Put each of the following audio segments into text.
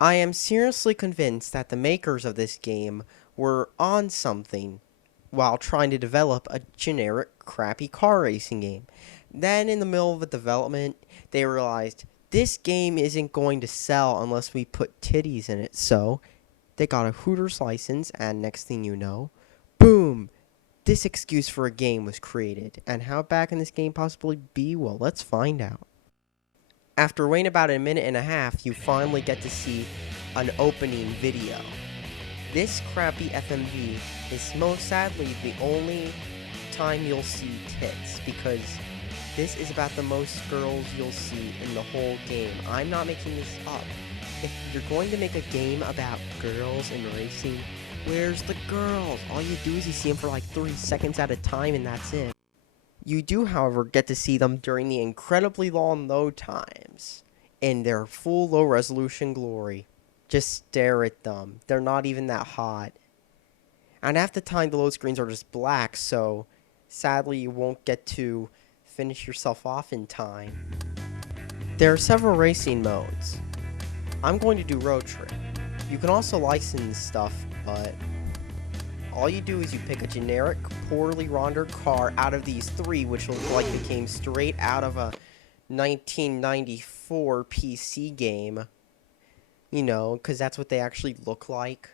I am seriously convinced that the makers of this game were on something while trying to develop a generic crappy car racing game. Then, in the middle of the development, they realized this game isn't going to sell unless we put titties in it. So, they got a Hooters license, and next thing you know, boom! This excuse for a game was created. And how bad can this game possibly be? Well, let's find out. After waiting about a minute and a half, you finally get to see an opening video. This crappy FMV is most sadly the only time you'll see tits, because this is about the most girls you'll see in the whole game. I'm not making this up. If you're going to make a game about girls and racing, where's the girls? All you do is you see them for like 3 seconds at a time and that's it. You do, however, get to see them during the incredibly long load times in their full low resolution glory. Just stare at them. They're not even that hot. And half the time the load screens are just black, so sadly you won't get to finish yourself off in time. There are several racing modes. I'm going to do road trip. You can also license stuff, but all you do is you pick a generic, poorly rendered car out of these three, which look like they came straight out of a 1994 PC game. You know, because that's what they actually look like.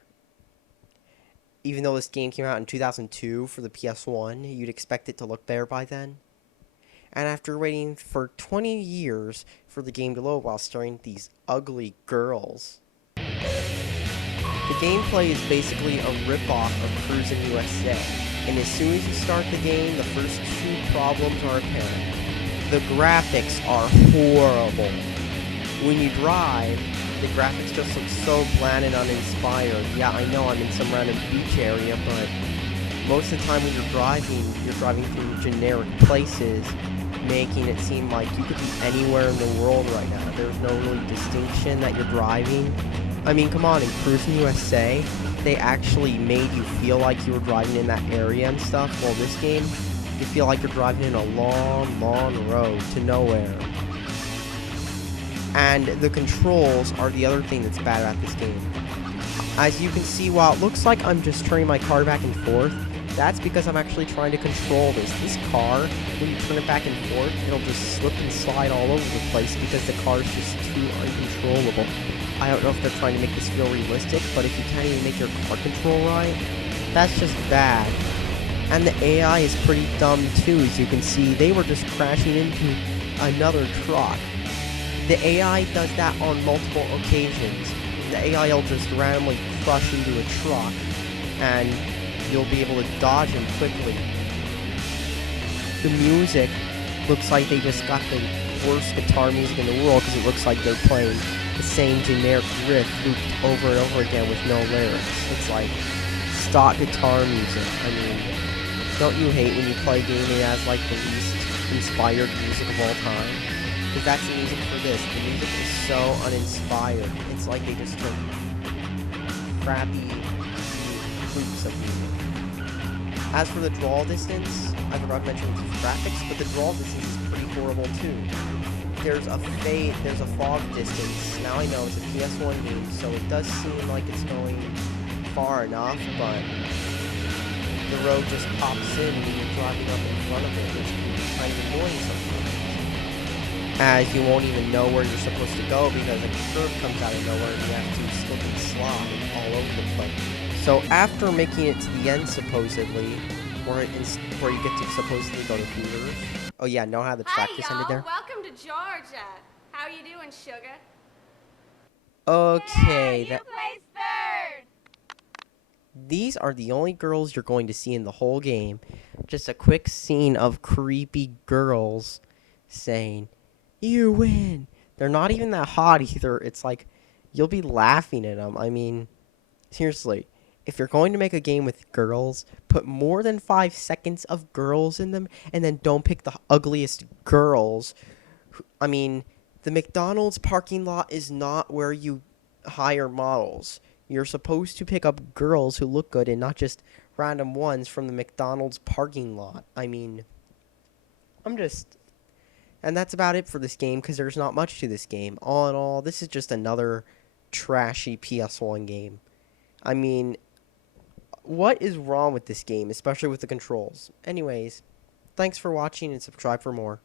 Even though this game came out in 2002 for the PS1, you'd expect it to look better by then. And after waiting for 20 years for the game to load while staring at these ugly girls, the gameplay is basically a ripoff of Cruis'n USA, and as soon as you start the game, the first two problems are apparent. The graphics are horrible. When you drive, the graphics just look so bland and uninspired. Yeah, I know I'm in some random beach area, but most of the time when you're driving through generic places, making it seem like you could be anywhere in the world right now. There's no really distinction that you're driving. I mean, come on, in Cruis'n USA, they actually made you feel like you were driving in that area and stuff. Well, this game, you feel like you're driving in a long, long road to nowhere. And the controls are the other thing that's bad about this game. As you can see, while it looks like I'm just turning my car back and forth, that's because I'm actually trying to control this. This car, when you turn it back and forth, it'll just slip and slide all over the place because the car is just too uncontrollable. I don't know if they're trying to make this feel realistic, but if you can't even make your car control right, that's just bad. And the AI is pretty dumb too. As you can see, they were just crashing into another truck. The AI does that on multiple occasions. The AI will just randomly crush into a truck, and you'll be able to dodge him quickly. The music looks like they just got the worst guitar music in the world, because it looks like they're playing the same generic riff looped over and over again with no lyrics. It's like stock guitar music. I mean, don't you hate when you play a game that has like the least inspired music of all time? Because that's the music for this. The music is so uninspired. It's like they just took crappy loops of music. As for the draw distance, I forgot to mention the graphics, but the draw distance is pretty horrible too. There's a fog distance. Now I know it's a PS1 game, so it does seem like it's going far enough, but the road just pops in when you're driving up in front of it, which can be kind of annoying sometimes. As you won't even know where you're supposed to go because a curve comes out of nowhere and you have to slip and slide all over the place. So after making it to the end, supposedly, where you get to supposedly go to Hooters. Oh yeah, know how the track just ended there? Welcome to Georgia. How you doing, sugar? Okay, yeah, you placed third. These are the only girls you're going to see in the whole game. Just a quick scene of creepy girls saying, "You win." They're not even that hot either. It's like, you'll be laughing at them. I mean, seriously, if you're going to make a game with girls, put more than 5 seconds of girls in them, and then don't pick the ugliest girls. I mean, the McDonald's parking lot is not where you hire models. You're supposed to pick up girls who look good and not just random ones from the McDonald's parking lot. I mean, and that's about it for this game, because there's not much to this game. All in all, this is just another trashy PS1 game. I mean, what is wrong with this game, especially with the controls? Anyways, thanks for watching and subscribe for more.